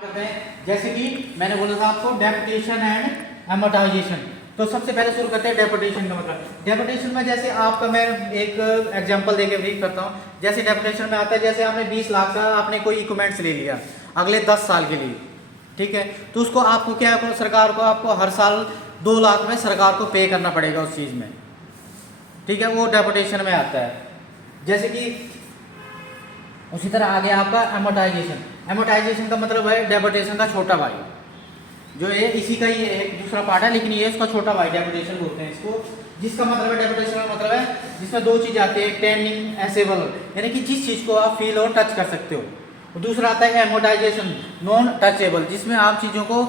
करते हैं। जैसे कि मैंने बोला था आपको डेपुटेशन एंड एमोटाइजेशन। तो सबसे पहले शुरू करते हैं डेपुटेशन का मतलब। डेपुटेशन में जैसे आपका मैं एक एग्जांपल देके ब्रीफ करता हूँ। जैसे डेपुटेशन में आता है, जैसे आपने 20 लाख का आपने कोई इक्विपमेंट्स ले लिया अगले 10 साल के लिए, ठीक है, तो उसको आपको क्या है, सरकार को आपको हर साल 2 लाख में सरकार को पे करना पड़ेगा उस चीज़ में, ठीक है, वो डेपुटेशन में आता है। जैसे कि उसी तरह आगे आपका एमोटाइजेशन। एमोटाइजेशन का मतलब है डेपुटेशन का छोटा भाई, जो ये इसी का ही एक दूसरा पार्ट है, लेकिन ये इसका छोटा भाई डेपुटेशन बोलते हैं इसको। जिसका मतलब है डेपुटेशन का मतलब है जिसमें 2 चीज़ आती है, एक टेंडिंग एसेबल, यानी कि जिस चीज़ को आप फील और टच कर सकते हो, और दूसरा आता है एमोटाइजेशन नॉन टचेबल, जिसमें आप चीज़ों को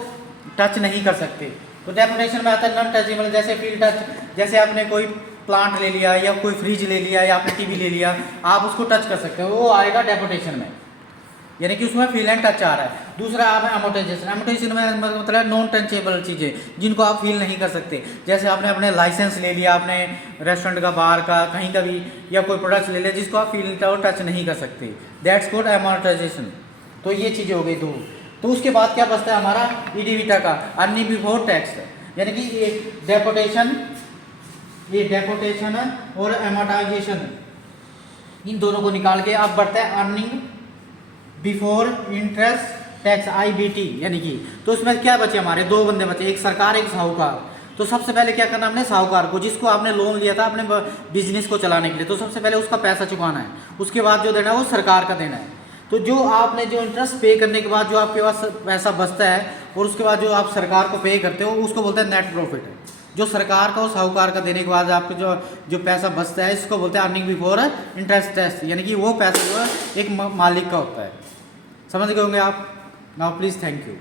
टच नहीं कर सकते। तो डेपुटेशन में आता है नॉन टचेबल, जैसे फील टच, जैसे आपने कोई प्लांट ले लिया या कोई फ्रिज ले लिया या आपने टीवी ले लिया, आप उसको टच कर सकते हो, वो आएगा डेपुटेशन में, यानी कि उसमें फील एंड टच आ रहा है। दूसरा आप है एमोटाइजेशन। एमोटाइजेशन में मतलब नॉन टचेबल चीज़ें जिनको आप फील नहीं कर सकते, जैसे आपने अपने लाइसेंस ले लिया, आपने रेस्टोरेंट का, बार का, कहीं का भी, या कोई प्रोडक्ट्स ले लिया जिसको आप फील और टच नहीं कर सकते, दैट्स कॉल्ड एमोटाइजेशन। तो ये चीज़ें हो गई 2। तो उसके बाद क्या बचता है हमारा इडिविटा का अर्निंग बिफोर टैक्स, यानी कि ये डेपुटेशन और एमोटाइजेशन, इन दोनों को निकाल के अब बढ़ता है earning before interest tax, IBT, यानी कि। तो उसमें क्या बचे हमारे 2 बंदे बचे, एक सरकार एक साहूकार। तो सबसे पहले क्या करना हमने, साहूकार को, जिसको आपने लोन लिया था अपने बिजनेस को चलाने के लिए, तो सबसे पहले उसका पैसा चुकाना है, उसके बाद जो देना है वो सरकार का देना है। तो जो आपने जो इंटरेस्ट पे करने के बाद जो आपके पास पैसा बचता है और उसके बाद जो आप सरकार को पे करते हो, उसको बोलते हैं नेट प्रॉफिट। जो सरकार का और साहूकार का देने के बाद आपको जो पैसा बचता है, इसको बोलते हैं अर्निंग बिफोर इंटरेस्ट टैक्स, यानी कि वो पैसा जो है एक मालिक का होता है। समझ गए होंगे आप। Now please, thank you.